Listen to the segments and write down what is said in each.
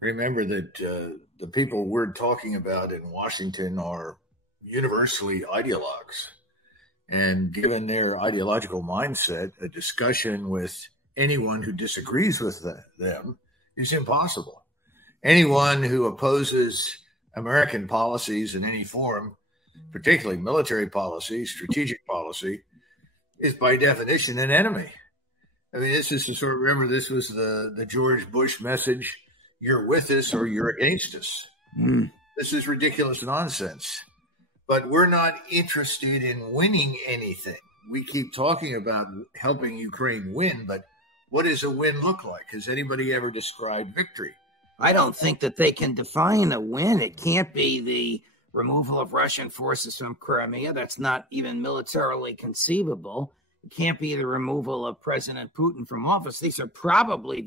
remember that the people we're talking about in Washington are universally ideologues. And given their ideological mindset, a discussion with anyone who disagrees with them is impossible. Anyone who opposes American policies in any form, particularly military policy, strategic policy, is by definition an enemy. I mean, this is to sort of remember this was the George Bush message: you're with us or you're against us. This is ridiculous nonsense. But we're not interested in winning anything. We keep talking about helping Ukraine win, but what does a win look like? Has anybody ever described victory? I don't think that they can define a win. It can't be the removal of Russian forces from Crimea. That's not even militarily conceivable. It can't be the removal of President Putin from office. These are probably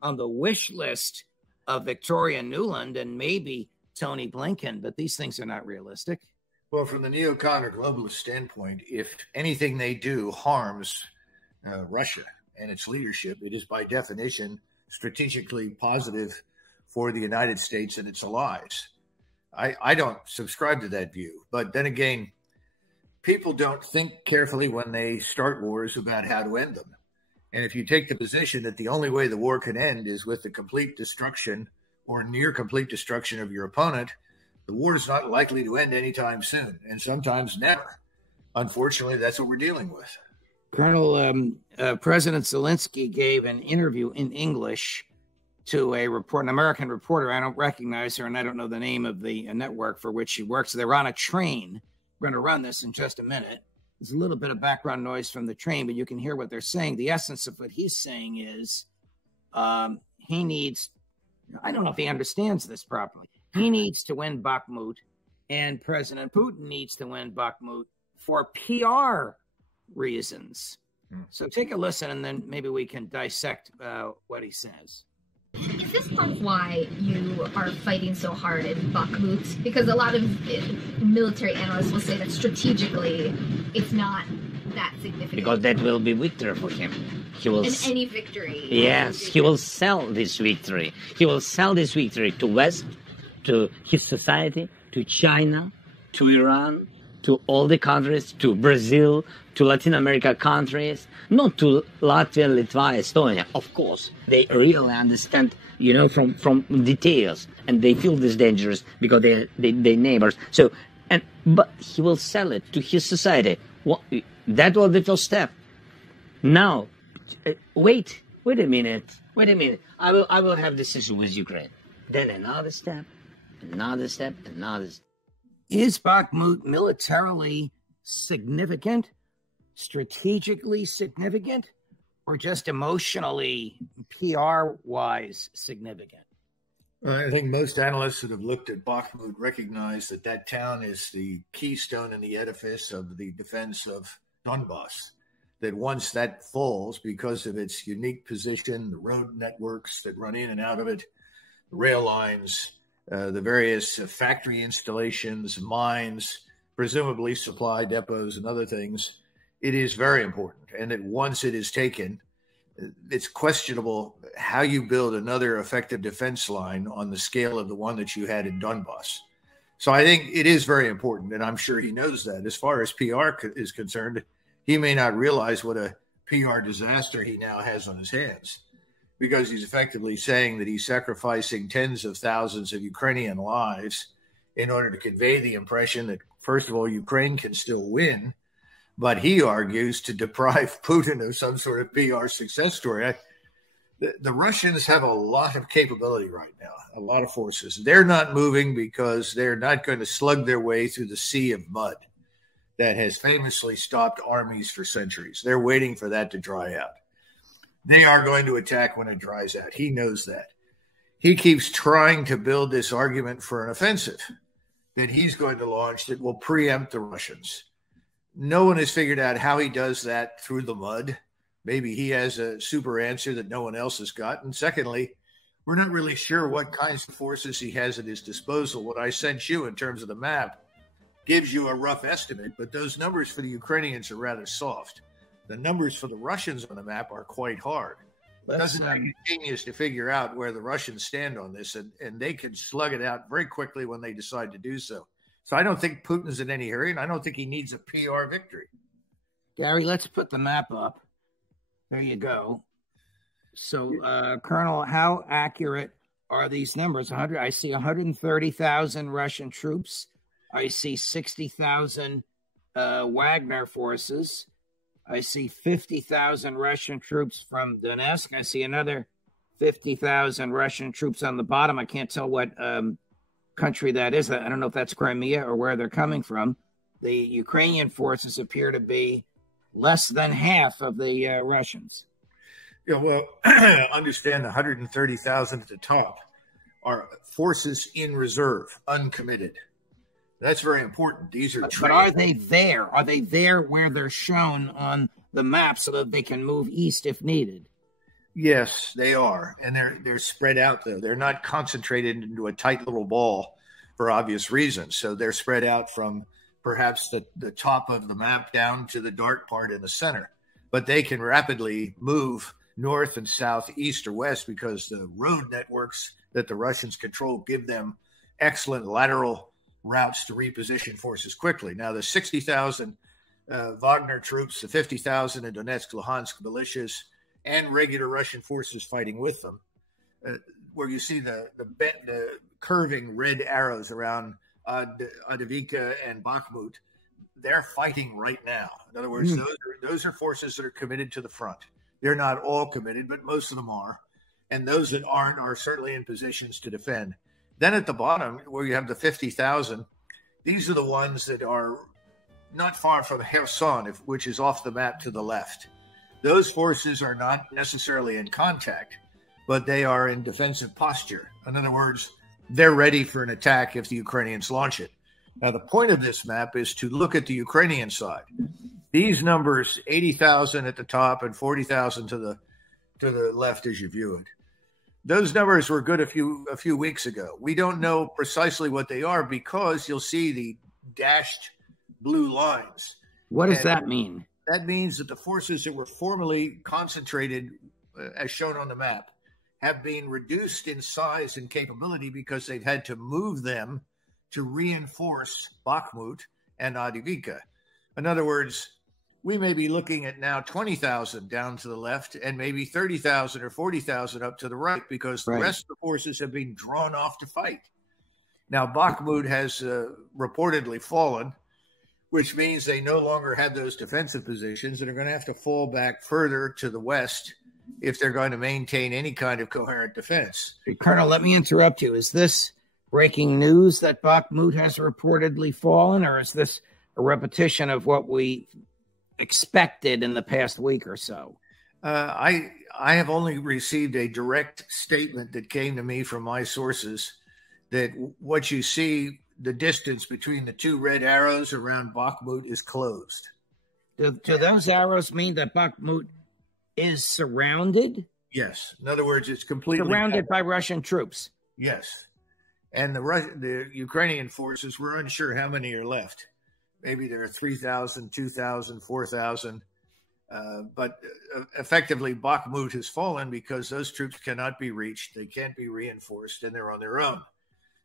on the wish list of Victoria Nuland and maybe Tony Blinken, but these things are not realistic. Well, from the neocon or globalist standpoint, if anything they do harms Russia and its leadership, it is by definition strategically positive for the United States and its allies. I don't subscribe to that view. But then again, people don't think carefully when they start wars about how to end them. And if you take the position that the only way the war can end is with the complete destruction or near complete destruction of your opponent, the war is not likely to end anytime soon, and sometimes never. Unfortunately, that's what we're dealing with. Colonel, President Zelensky gave an interview in English to an American reporter. I don't recognize her, and I don't know the name of the network for which she works. They're on a train. We're going to run this in just a minute. There's a little bit of background noise from the train, but you can hear what they're saying. The essence of what he's saying is he needs, I don't know if he understands this properly. He needs to win Bakhmut, and President Putin needs to win Bakhmut for PR reasons. So take a listen, and then maybe we can dissect what he says. Is this part of why you are fighting so hard in Bakhmut? Because a lot of military analysts will say that strategically it's not that significant. Because that will be victory for him. He will. And any victory. Yes, he will sell this victory. He will sell this victory to West, to his society, to China, to Iran, to all the countries, to Brazil, to Latin America countries, not to Latvia, Lithuania, Estonia. Of course, they really understand, from details, and they feel this dangerous because they're neighbors. So, but he will sell it to his society. That was the first step. Now, wait a minute. I will have decision with Ukraine. Then another step. Is Bakhmut militarily significant, strategically significant, or just emotionally, PR-wise significant? I think most analysts that have looked at Bakhmut recognize that town is the keystone in the edifice of the defense of Donbass. That once that falls, because of its unique position, the road networks that run in and out of it, the rail lines, the various factory installations, mines, presumably supply depots and other things, it is very important. And that once it is taken, it's questionable how you build another effective defense line on the scale of the one that you had in Donbass. So I think it is very important, and I'm sure he knows that. As far as PR is concerned, he may not realize what a PR disaster he now has on his hands, because he's effectively saying that he's sacrificing tens of thousands of Ukrainian lives in order to convey the impression that, first of all, Ukraine can still win, but he argues to deprive Putin of some sort of PR success story. The Russians have a lot of capability right now, a lot of forces. They're not moving because they're not going to slug their way through the sea of mud that has famously stopped armies for centuries. They're waiting for that to dry out. They are going to attack when it dries out. He knows that. He keeps trying to build this argument for an offensive that he's going to launch that will preempt the Russians. No one has figured out how he does that through the mud. Maybe he has a super answer that no one else has got. And secondly, we're not really sure what kinds of forces he has at his disposal. What I sent you in terms of the map gives you a rough estimate, but those numbers for the Ukrainians are rather soft. The numbers for the Russians on the map are quite hard. It doesn't take a genius to figure out where the Russians stand on this, and they can slug it out very quickly when they decide to do so. So I don't think Putin's in any hurry, and I don't think he needs a PR victory. Gary, let's put the map up. There you go. So, Colonel, how accurate are these numbers? I see 130,000 Russian troops. I see 60,000 Wagner forces. I see 50,000 Russian troops from Donetsk. I see another 50,000 Russian troops on the bottom. I can't tell what country that is. I don't know if that's Crimea or where they're coming from. The Ukrainian forces appear to be less than half of the Russians. Yeah, well, understand the 130,000 at the top are forces in reserve, uncommitted. That's very important. These are but are they there? Are they there where they're shown on the map so that they can move east if needed? Yes, they are. And they're spread out, though. They're not concentrated into a tight little ball for obvious reasons. So they're spread out from perhaps the top of the map down to the dark part in the center. But they can rapidly move north and south, east or west, because the road networks that the Russians control give them excellent lateral routes to reposition forces quickly. Now, the 60,000 Wagner troops, the 50,000 in Donetsk, Luhansk militias, and regular Russian forces fighting with them, where you see the curving red arrows around Avdiivka and Bakhmut, they're fighting right now. In other words, those are forces that are committed to the front. They're not all committed, but most of them are. And those that aren't are certainly in positions to defend. Then at the bottom, where you have the 50,000, these are the ones that are not far from Kherson, which is off the map to the left. Those forces are not necessarily in contact, but they are in defensive posture. In other words, they're ready for an attack if the Ukrainians launch it. Now, the point of this map is to look at the Ukrainian side. These numbers, 80,000 at the top and 40,000 to the left as you view it. Those numbers were good a few weeks ago. We don't know precisely what they are because you'll see the dashed blue lines. What does that mean? That means that the forces that were formerly concentrated, as shown on the map, have been reduced in size and capability because they've had to move them to reinforce Bakhmut and Avdiivka. In other words, we may be looking at now 20,000 down to the left and maybe 30,000 or 40,000 up to the right because the rest of the forces have been drawn off to fight. Now, Bakhmut has reportedly fallen, which means they no longer have those defensive positions and are going to have to fall back further to the west if they're going to maintain any kind of coherent defense. Colonel, let me interrupt you. Is this breaking news that Bakhmut has reportedly fallen, or is this a repetition of what we expected in the past week or so? I have only received a direct statement that came to me from my sources that what you see, the distance between the two red arrows around Bakhmut is closed. Do those arrows mean that Bakhmut is surrounded? Yes. In other words, it's completely surrounded by Russian troops. Yes. And the Ukrainian forces, we're unsure how many are left. Maybe there are 3,000, 2,000, 4,000. But effectively, Bakhmut has fallen because those troops cannot be reached. They can't be reinforced, and they're on their own.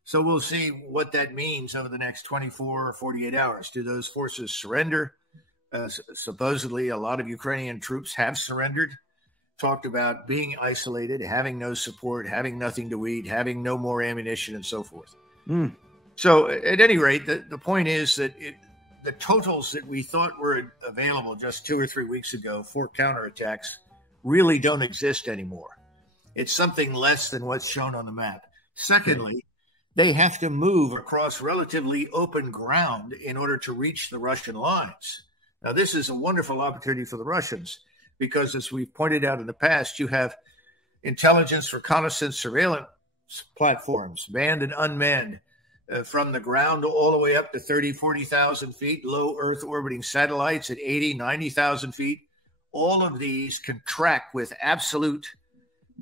So we'll see what that means over the next 24 or 48 hours. Do those forces surrender? Supposedly, a lot of Ukrainian troops have surrendered, talked about being isolated, having no support, having nothing to eat, having no more ammunition, and so forth. So at any rate, the point is that the totals that we thought were available just 2 or 3 weeks ago for counterattacks really don't exist anymore. It's something less than what's shown on the map. Secondly, they have to move across relatively open ground in order to reach the Russian lines. Now, this is a wonderful opportunity for the Russians because, as we've pointed out in the past, you have intelligence, reconnaissance, surveillance platforms, manned and unmanned, from the ground all the way up to 30, 40,000 feet, low Earth orbiting satellites at 80, 90,000 feet. All of these can track with absolute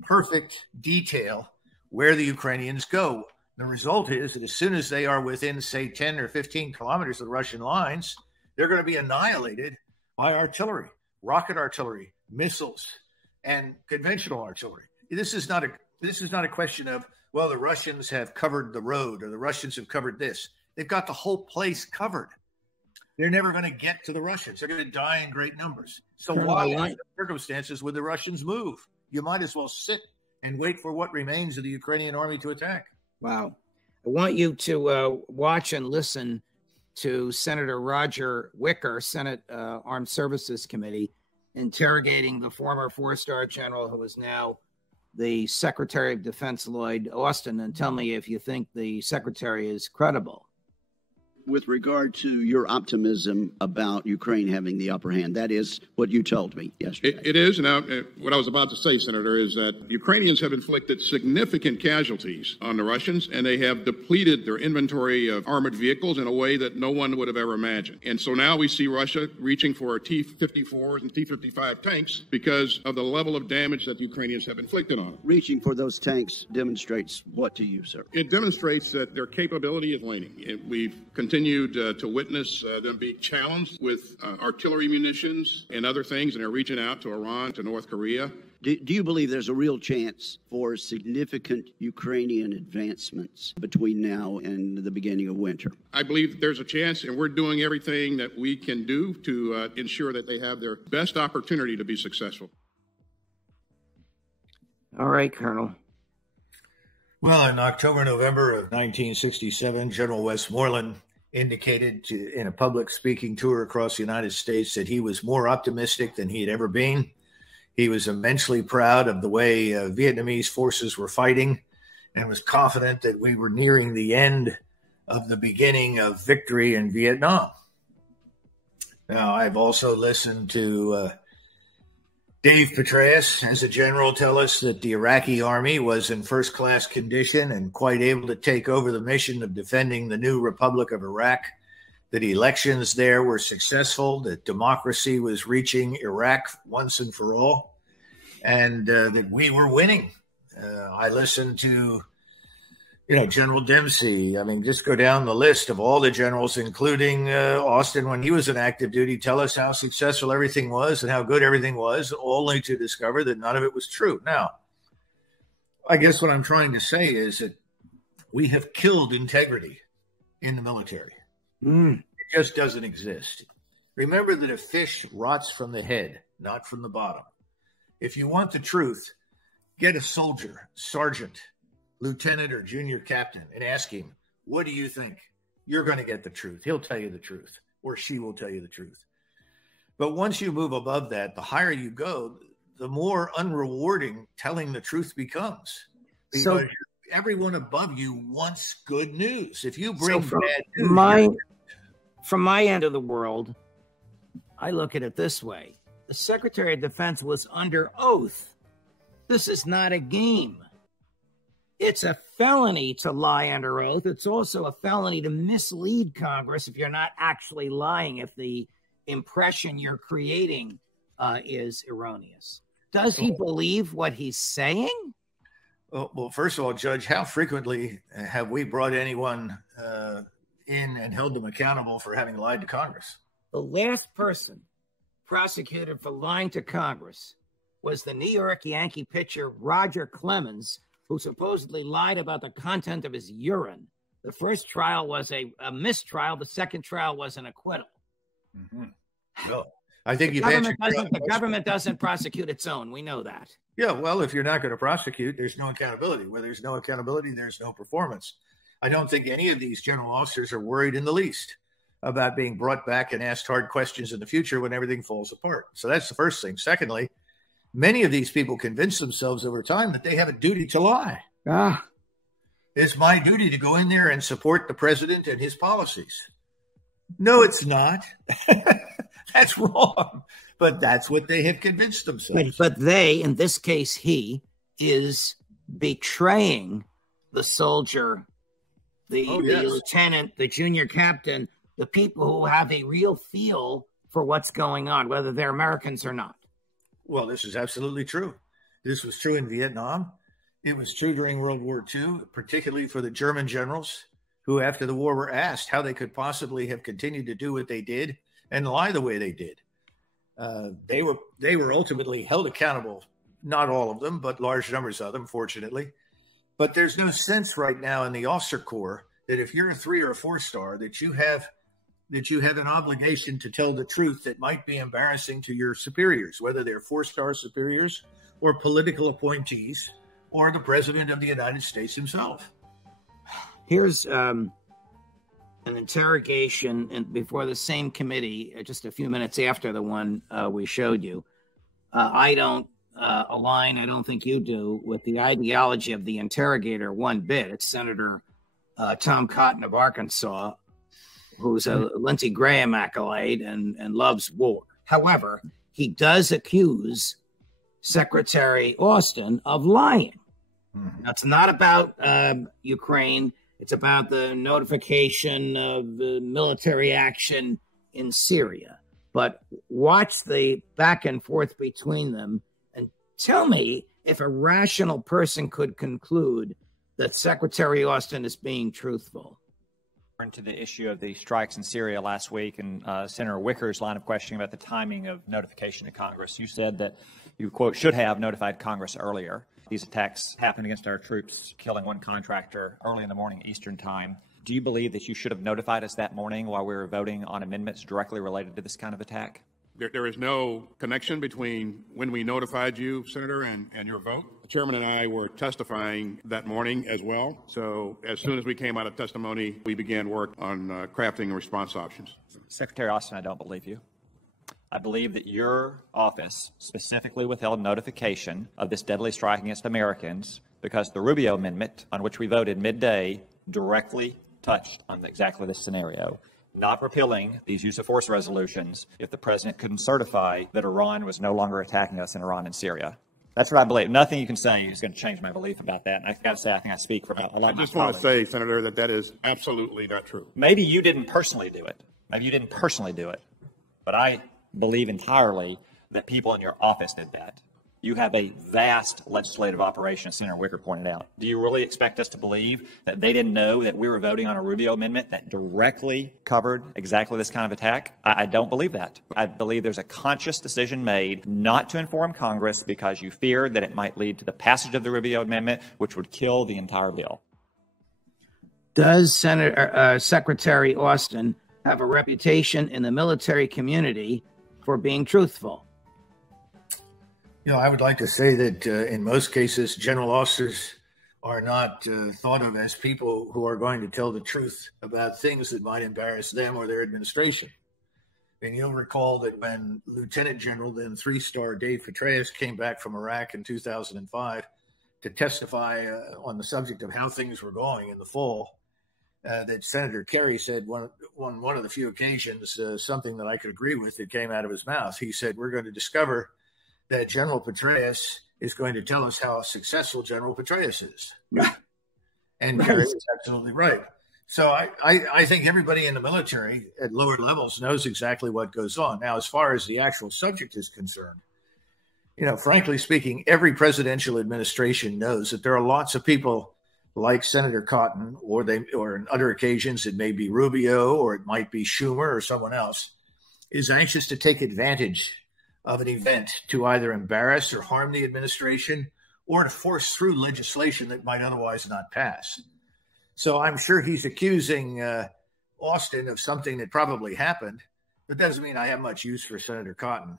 perfect detail where the Ukrainians go. The result is that as soon as they are within, say, 10 or 15 kilometers of the Russian lines, they're going to be annihilated by artillery, rocket artillery, missiles, and conventional artillery. This is not a question of, well, the Russians have covered the road or the Russians have covered this. They've got the whole place covered. They're never going to get to the Russians. They're going to die in great numbers. So why, in circumstances, would the Russians move? You might as well sit and wait for what remains of the Ukrainian army to attack. Wow. I want you to watch and listen to Senator Roger Wicker, Senate Armed Services Committee, interrogating the former four-star general who is now the Secretary of Defense, Lloyd Austin, and tell me if you think the secretary is credible. With regard to your optimism about Ukraine having the upper hand, that is what you told me yesterday. It is. Now, what I was about to say, Senator, is that Ukrainians have inflicted significant casualties on the Russians, and they have depleted their inventory of armored vehicles in a way that no one would have ever imagined. And so now we see Russia reaching for T-54s and T-55 tanks because of the level of damage that the Ukrainians have inflicted on them. Reaching for those tanks demonstrates what to you, sir? It demonstrates that their capability is waning. We've continued to witness them being challenged with artillery munitions and other things, and they're reaching out to Iran, to North Korea. Do you believe there's a real chance for significant Ukrainian advancements between now and the beginning of winter? I believe there's a chance, and we're doing everything that we can do to ensure that they have their best opportunity to be successful. All right, Colonel. Well, in October, November of 1967, General Westmoreland indicated in a public speaking tour across the United States that he was more optimistic than he had ever been. He was immensely proud of the way Vietnamese forces were fighting and was confident that we were nearing the end of the beginning of victory in Vietnam. Now, I've also listened to Dave Petraeus, as a general, tell us that the Iraqi army was in first-class condition and quite able to take over the mission of defending the new Republic of Iraq, that elections there were successful, that democracy was reaching Iraq once and for all, and that we were winning. I listened to General Dempsey. I mean, just go down the list of all the generals, including Austin, when he was in active duty, tell us how successful everything was and how good everything was, only to discover that none of it was true. Now, I guess what I'm trying to say is that we have killed integrity in the military. It just doesn't exist. Remember that a fish rots from the head, not from the bottom. If you want the truth, get a soldier, sergeant, lieutenant or junior captain, and ask him, what do you think? You're going to get the truth. He'll tell you the truth, or she will tell you the truth. But once you move above that, the higher you go, the more unrewarding telling the truth becomes. Because everyone above you wants good news. If you bring bad news, from my end of the world, I look at it this way. The Secretary of Defense was under oath. This is not a game. It's a felony to lie under oath. It's also a felony to mislead Congress if you're not actually lying, if the impression you're creating is erroneous. Does he believe what he's saying? Well, first of all, Judge, how frequently have we brought anyone in and held them accountable for having lied to Congress? The last person prosecuted for lying to Congress was the New York Yankee pitcher Roger Clemens, who supposedly lied about the content of his urine. The first trial was a mistrial. The second trial was an acquittal. No, I think the government doesn't prosecute its own. We know that. Yeah, well, if you're not going to prosecute, there's no accountability. Where there's no accountability, there's no performance. I don't think any of these general officers are worried in the least about being brought back and asked hard questions in the future when everything falls apart. So that's the first thing. Secondly, many of these people convince themselves over time that they have a duty to lie. It's my duty to go in there and support the president and his policies. No, it's not. That's wrong. But that's what they have convinced themselves. But they, in this case, he is betraying the soldier, the lieutenant, the junior captain, the people who have a real feel for what's going on, whether they're Americans or not. Well, this is absolutely true. This was true in Vietnam. It was true during World War II, particularly for the German generals who, after the war, were asked how they could possibly have continued to do what they did and lie the way they did. They were ultimately held accountable not all of them, but large numbers of them, fortunately. But there's no sense right now in the officer corps that if you're a 3 or a 4-star, that you have an obligation to tell the truth that might be embarrassing to your superiors, whether they're 4-star superiors or political appointees or the president of the United States himself. Here's an interrogation before the same committee, just a few minutes after the one we showed you. I don't align, I don't think you do, with the ideology of the interrogator one bit. It's Senator Tom Cotton of Arkansas, who's a Lindsey Graham acolyte and loves war. However, he does accuse Secretary Austin of lying. Now, it's not about Ukraine. It's about the notification of the military action in Syria. But watch the back and forth between them and tell me if a rational person could conclude that Secretary Austin is being truthful. To the issue of the strikes in Syria last week and Senator Wicker's line of questioning about the timing of notification to Congress. You said that you, quote, should have notified Congress earlier. These attacks happened against our troops, killing one contractor early in the morning Eastern time. Do you believe that you should have notified us that morning while we were voting on amendments directly related to this kind of attack? There is no connection between when we notified you, Senator, and your vote. The chairman and I were testifying that morning as well. So as soon as we came out of testimony, we began work on crafting response options. Secretary Austin, I don't believe you. I believe that your office specifically withheld notification of this deadly strike against Americans because the Rubio Amendment, on which we voted midday, directly touched on exactly this scenario. Not repealing these use of force resolutions if the president couldn't certify that Iran was no longer attacking us in Iran and Syria. That's what I believe. Nothing you can say is going to change my belief about that. And I've got to say, I think I speak for a lot of my colleagues. I just want to say, Senator, that that is absolutely not true. Maybe you didn't personally do it. But I believe entirely that people in your office did that. You have a vast legislative operation, as Senator Wicker pointed out. Do you really expect us to believe that they didn't know that we were voting on a Rubio amendment that directly covered exactly this kind of attack? I don't believe that. I believe there's a conscious decision made not to inform Congress because you feared that it might lead to the passage of the Rubio amendment, which would kill the entire bill. Does Secretary Austin have a reputation in the military community for being truthful? You know, I would like to say that in most cases, general officers are not thought of as people who are going to tell the truth about things that might embarrass them or their administration. And you'll recall that when Lieutenant General, then 3-star Dave Petraeus, came back from Iraq in 2005 to testify on the subject of how things were going in the fall, that Senator Kerry said on one of the few occasions something that I could agree with that came out of his mouth. He said, we're going to discover that General Petraeus is going to tell us how successful General Petraeus is. And Kerry is absolutely right. So I think everybody in the military at lower levels knows exactly what goes on. Now, as far as the actual subject is concerned, you know, frankly speaking, every presidential administration knows that there are lots of people like Senator Cotton, or in other occasions it may be Rubio, or it might be Schumer or someone else, is anxious to take advantage of an event to either embarrass or harm the administration or to force through legislation that might otherwise not pass. So I'm sure he's accusing Austin of something that probably happened. That doesn't mean I have much use for Senator Cotton.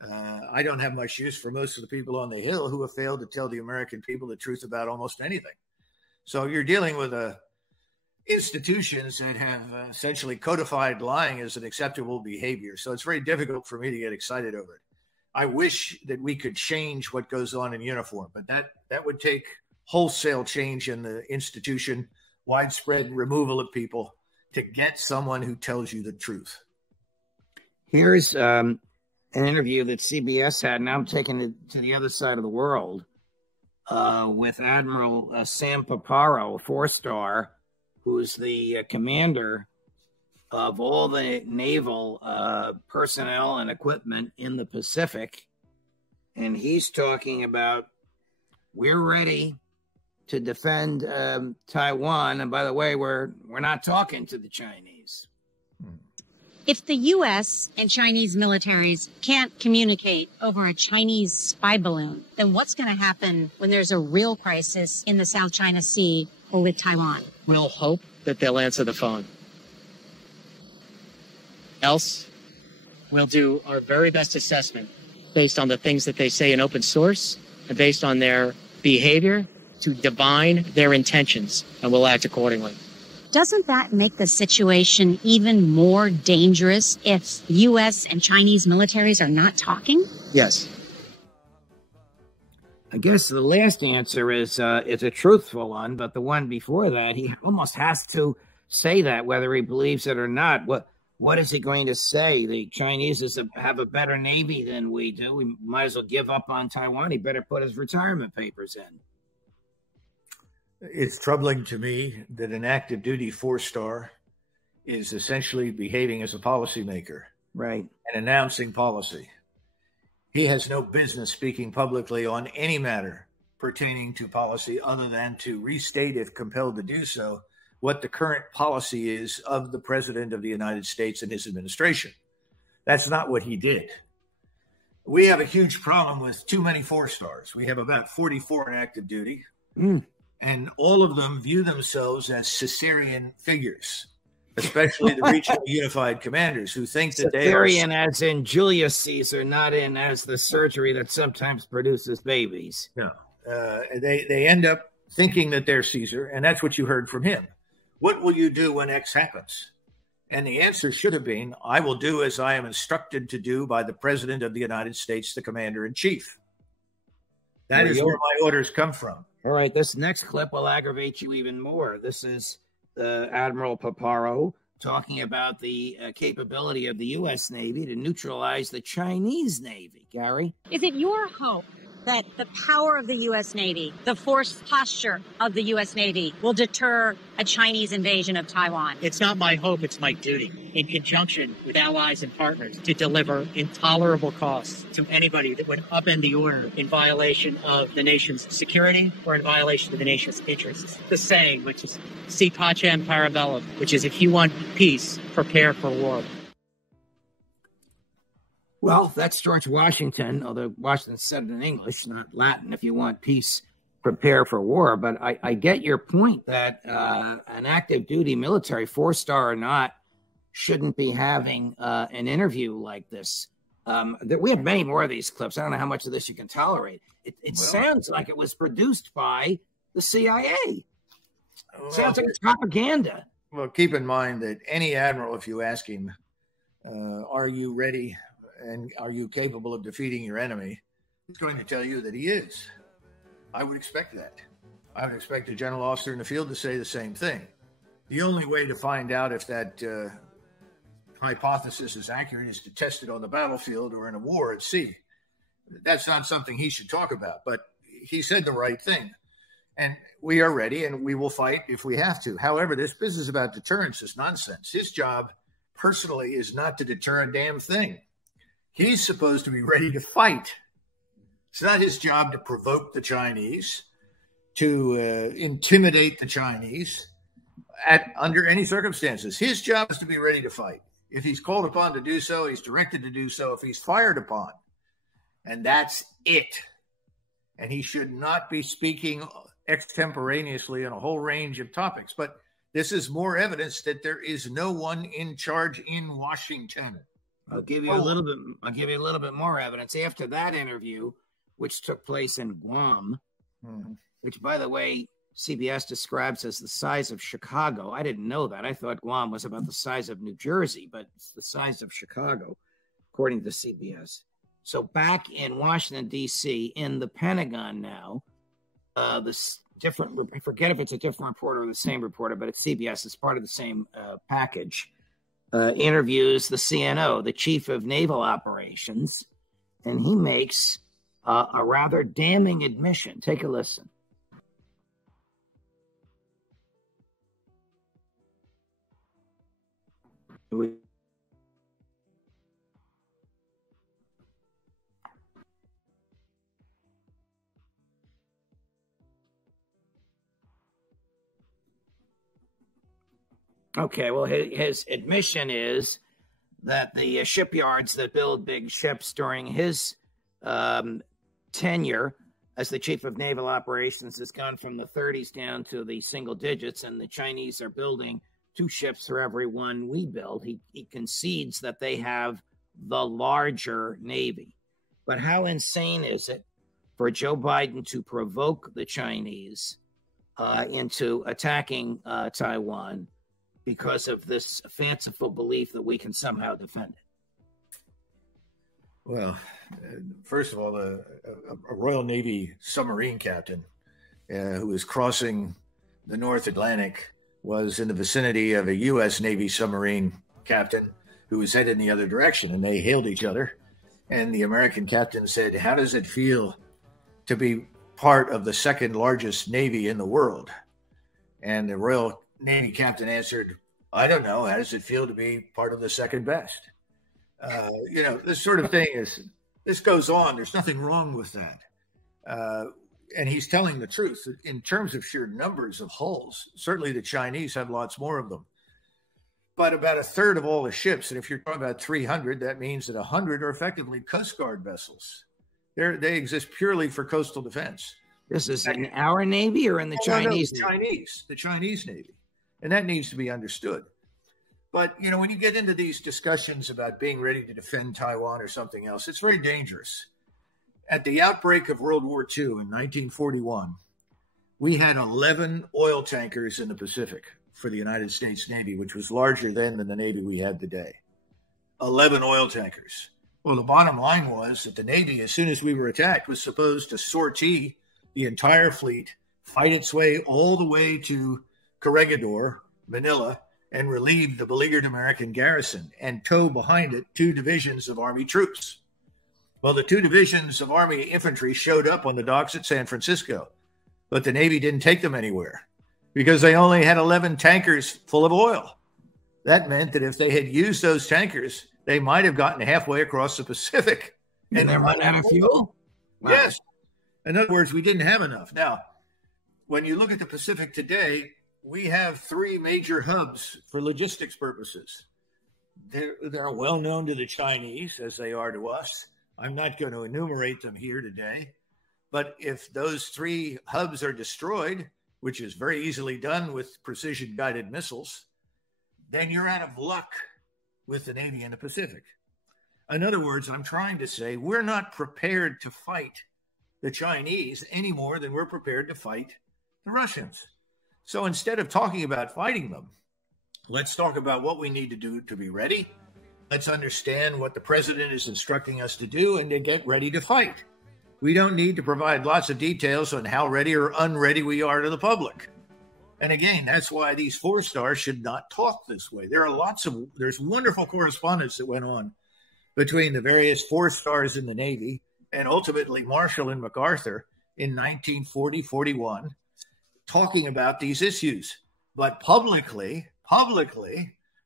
I don't have much use for most of the people on the Hill who have failed to tell the American people the truth about almost anything. So you're dealing with institutions that have essentially codified lying as an acceptable behavior. So it's very difficult for me to get excited over it. I wish that we could change what goes on in uniform, but that would take wholesale change in the institution, widespread removal of people to get someone who tells you the truth. Here's an interview that CBS had. Now I'm taking it to the other side of the world with Admiral Sam Paparo, a 4-star, who's the commander of all the naval personnel and equipment in the Pacific. And he's talking about, we're ready to defend Taiwan. And by the way, we're not talking to the Chinese. If the U.S. and Chinese militaries can't communicate over a Chinese spy balloon, then what's going to happen when there's a real crisis in the South China Sea or with Taiwan? We'll hope that they'll answer the phone. Else, we'll do our very best assessment based on the things that they say in open source and based on their behavior to divine their intentions, and we'll act accordingly. Doesn't that make the situation even more dangerous if U.S. and Chinese militaries are not talking? Yes. I guess the last answer is a truthful one, but the one before that, he almost has to say that, whether he believes it or not. What is he going to say? The Chinese have a better Navy than we do. We might as well give up on Taiwan. He better put his retirement papers in. It's troubling to me that an active duty 4-star is essentially behaving as a policymaker. Right. And announcing policy. He has no business speaking publicly on any matter pertaining to policy other than to restate, if compelled to do so, what the current policy is of the President of the United States and his administration. That's not what he did. We have a huge problem with too many 4-stars. We have about 44 in active duty. And all of them view themselves as Caesarian figures, especially the regional unified commanders who think that they are... Caesarian as in Julius Caesar, not in as the surgery that sometimes produces babies. No. They end up thinking that they're Caesar, and that's what you heard from him. What will you do when X happens? And the answer should have been, I will do as I am instructed to do by the President of the United States, the Commander-in-Chief. That is where my orders come from. All right, this next clip will aggravate you even more. This is Admiral Paparo talking about the capability of the U.S. Navy to neutralize the Chinese Navy. Gary? Is it your hope that the power of the U.S. Navy, the force posture of the U.S. Navy, will deter a Chinese invasion of Taiwan? It's not my hope, it's my duty, in conjunction with allies and partners, to deliver intolerable costs to anybody that would upend the order in violation of the nation's security or in violation of the nation's interests. The saying, which is, si pacem para bellum, which is, if you want peace, prepare for war. Well, that's George Washington, although Washington said it in English, not Latin. If you want peace, prepare for war. But I get your point that an active duty military, 4-star or not, shouldn't be having an interview like this. We have many more of these clips. I don't know how much of this you can tolerate. It sounds like it was produced by the CIA. Sounds like it's propaganda. Well, keep in mind that any admiral, if you ask him, are you ready and are you capable of defeating your enemy, he's going to tell you that he is. I would expect that. I would expect a general officer in the field to say the same thing. The only way to find out if that hypothesis is accurate is to test it on the battlefield or in a war at sea. That's not something he should talk about, but he said the right thing. And we are ready and we will fight if we have to. However, this business about deterrence is nonsense. His job personally is not to deter a damn thing. He's supposed to be ready to fight. It's not his job to provoke the Chinese, to intimidate the Chinese under any circumstances. His job is to be ready to fight. If he's called upon to do so, he's directed to do so. If he's fired upon, and that's it. And he should not be speaking extemporaneously on a whole range of topics. But this is more evidence that there is no one in charge in Washington. I'll give you a little bit more evidence. After that interview, which took place in Guam, which, by the way, CBS describes as the size of Chicago. I didn't know that. I thought Guam was about the size of New Jersey, but it's the size of Chicago, according to CBS. So back in Washington, D.C., in the Pentagon now, this different, I forget if it's a different reporter or the same reporter, but it's CBS. It's part of the same package. Interviews the CNO, the Chief of Naval Operations, and he makes a rather damning admission. Take a listen. Okay, well, his admission is that the shipyards that build big ships during his tenure as the chief of naval operations has gone from the 30s down to the single digits, and the Chinese are building 2 ships for every one we build. He concedes that they have the larger Navy. But how insane is it for Joe Biden to provoke the Chinese into attacking Taiwan because of this fanciful belief that we can somehow defend it? Well, first of all, a Royal Navy submarine captain who was crossing the North Atlantic was in the vicinity of a U.S. Navy submarine captain who was headed in the other direction, and they hailed each other. And the American captain said, "How does it feel to be part of the second largest Navy in the world?" And the Royal Navy captain answered, "I don't know. How does it feel to be part of the second best?" This sort of thing this goes on. There's nothing wrong with that. And he's telling the truth. In terms of sheer numbers of hulls, certainly the Chinese have lots more of them. But about a third of all the ships, and if you're talking about 300, that means that 100 are effectively Coast Guard vessels. They exist purely for coastal defense. This is in our Navy or in the Chinese? No, the Chinese Navy. And that needs to be understood. But, when you get into these discussions about being ready to defend Taiwan or something else, it's very dangerous. At the outbreak of World War II in 1941, we had 11 oil tankers in the Pacific for the United States Navy, which was larger then than the Navy we have today. 11 oil tankers. Well, the bottom line was that the Navy, as soon as we were attacked, was supposed to sortie the entire fleet, fight its way all the way to Corregidor, Manila, and relieve the beleaguered American garrison, and tow behind it 2 divisions of Army troops. Well, the 2 divisions of Army infantry showed up on the docks at San Francisco, but the Navy didn't take them anywhere because they only had 11 tankers full of oil. That meant that if they had used those tankers, they might have gotten halfway across the Pacific. And they run out of fuel? Wow. Yes. In other words, we didn't have enough. Now, when you look at the Pacific today, we have 3 major hubs for logistics purposes. They're well known to the Chinese as they are to us. I'm not going to enumerate them here today. But if those 3 hubs are destroyed, which is very easily done with precision-guided missiles, then you're out of luck with the Navy in the Pacific. In other words, I'm trying to say we're not prepared to fight the Chinese any more than we're prepared to fight the Russians. So instead of talking about fighting them, let's talk about what we need to do to be ready. Let's understand what the president is instructing us to do and to get ready to fight. We don't need to provide lots of details on how ready or unready we are to the public. And again, that's why these 4-stars should not talk this way. There's wonderful correspondence that went on between the various 4-stars in the Navy and ultimately Marshall and MacArthur in 1940-41, talking about these issues. But publicly,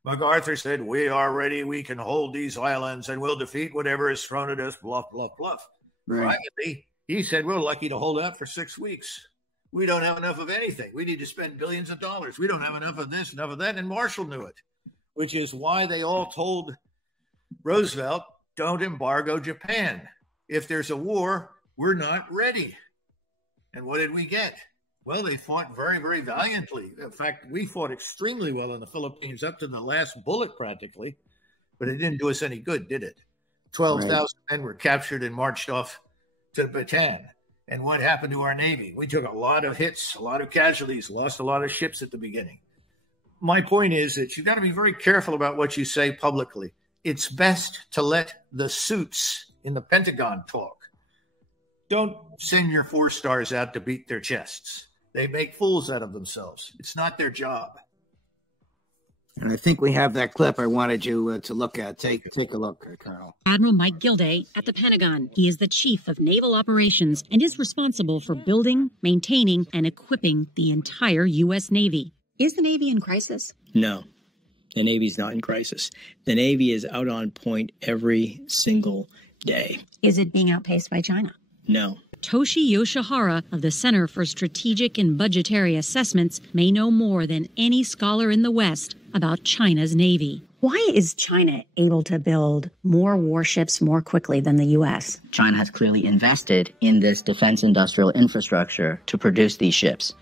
MacArthur said, "We are ready, we can hold these islands, and we'll defeat whatever is thrown at us, bluff, bluff, bluff." Right. Privately, he said, "We're lucky to hold out for 6 weeks. We don't have enough of anything. We need to spend billions of dollars. We don't have enough of this, enough of that." And Marshall knew it, which is why they all told Roosevelt, "Don't embargo Japan. If there's a war, we're not ready." And what did we get? Well, they fought very, very valiantly. In fact, we fought extremely well in the Philippines up to the last bullet practically, but it didn't do us any good, did it? 12,000 men were captured and marched off to Bataan. And what happened to our Navy? We took a lot of hits, a lot of casualties, lost a lot of ships at the beginning. My point is that you've got to be very careful about what you say publicly. It's best to let the suits in the Pentagon talk. Don't send your 4-stars out to beat their chests. They make fools out of themselves. It's not their job. And I think we have that clip I wanted you to look at. Take a look, Colonel. Admiral Mike Gilday at the Pentagon. He is the Chief of Naval Operations and is responsible for building, maintaining, and equipping the entire U.S. Navy. Is the Navy in crisis? No, the Navy's not in crisis. The Navy is out on point every single day. Is it being outpaced by China? No. Toshi Yoshihara of the Center for Strategic and Budgetary Assessments may know more than any scholar in the West about China's Navy. Why is China able to build more warships more quickly than the U.S.? China has clearly invested in this defense industrial infrastructure to produce these ships,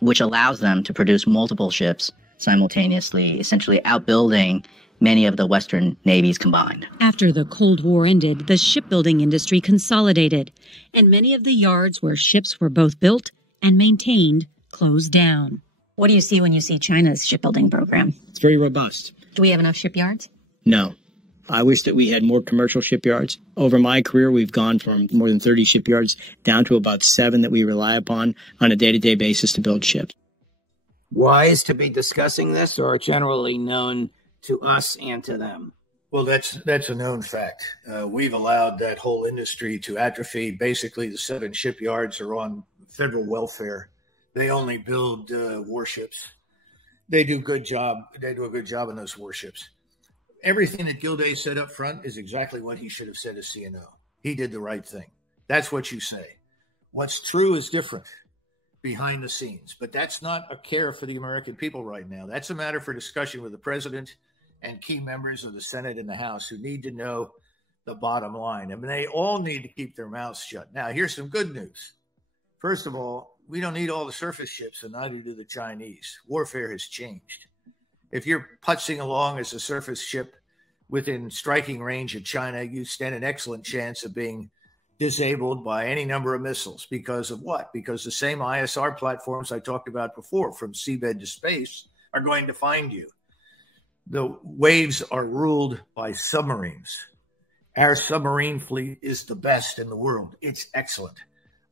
which allows them to produce multiple ships simultaneously, essentially outbuilding many of the Western navies combined. After the Cold War ended, the shipbuilding industry consolidated, and many of the yards where ships were both built and maintained closed down. What do you see when you see China's shipbuilding program? It's very robust. Do we have enough shipyards? No. I wish that we had more commercial shipyards. Over my career, we've gone from more than 30 shipyards down to about 7 that we rely upon on a day-to-day basis to build ships. Wise to be discussing this, or generally known to us and to them? Well, that's a known fact. We've allowed that whole industry to atrophy. Basically, the 7 shipyards are on federal welfare. They only build warships. They do a good job. They do a good job in those warships. Everything that Gilday said up front is exactly what he should have said as CNO. He did the right thing. That's what you say. What's true is different behind the scenes, but that's not a care for the American people right now. That's a matter for discussion with the president and key members of the Senate and the House who need to know the bottom line. I mean, they all need to keep their mouths shut. Now, here's some good news. First of all, we don't need all the surface ships, and neither do the Chinese. Warfare has changed. If you're putzing along as a surface ship within striking range of China, you stand an excellent chance of being disabled by any number of missiles. Because of what? Because the same ISR platforms I talked about before, from seabed to space, are going to find you. The waves are ruled by submarines. Our submarine fleet is the best in the world. It's excellent.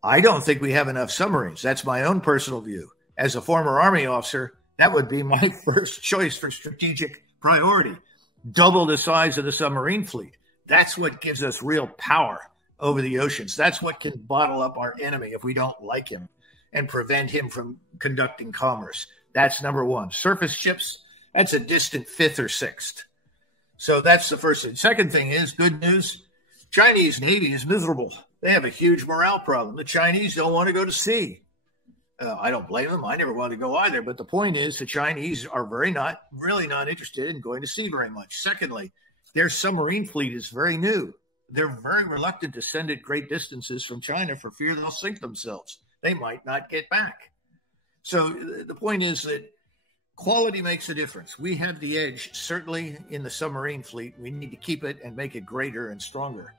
I don't think we have enough submarines. That's my own personal view. As a former Army officer, that would be my first choice for strategic priority. Double the size of the submarine fleet. That's what gives us real power over the oceans. That's what can bottle up our enemy if we don't like him and prevent him from conducting commerce. That's number one. Surface ships, that's a distant 5th or 6th. So that's the first thing. Second thing is, good news, Chinese Navy is miserable. They have a huge morale problem. The Chinese don't want to go to sea. I don't blame them. I never wanted to go either. But the point is, the Chinese are really not interested in going to sea very much. Secondly, their submarine fleet is very new. They're very reluctant to send it great distances from China for fear they'll sink themselves. They might not get back. So the point is that quality makes a difference. We have the edge, certainly in the submarine fleet. We need to keep it and make it greater and stronger.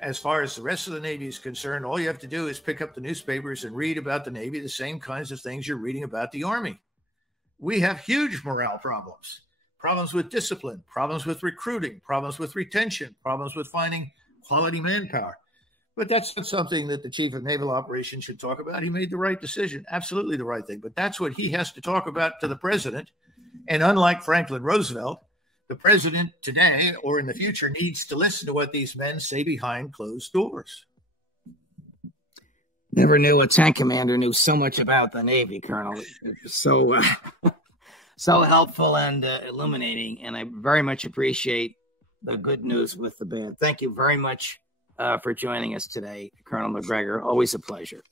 As far as the rest of the Navy is concerned, all you have to do is pick up the newspapers and read about the Navy, the same kinds of things you're reading about the Army. We have huge morale problems, problems with discipline, problems with recruiting, problems with retention, problems with finding quality manpower. But that's not something that the Chief of Naval Operations should talk about. He made the right decision, absolutely the right thing. But that's what he has to talk about to the president. And unlike Franklin Roosevelt, the president today or in the future needs to listen to what these men say behind closed doors. Never knew a tank commander knew so much about the Navy, Colonel. So helpful and illuminating. And I very much appreciate the good news with the bad. Thank you very much for joining us today, Colonel McGregor. Always a pleasure.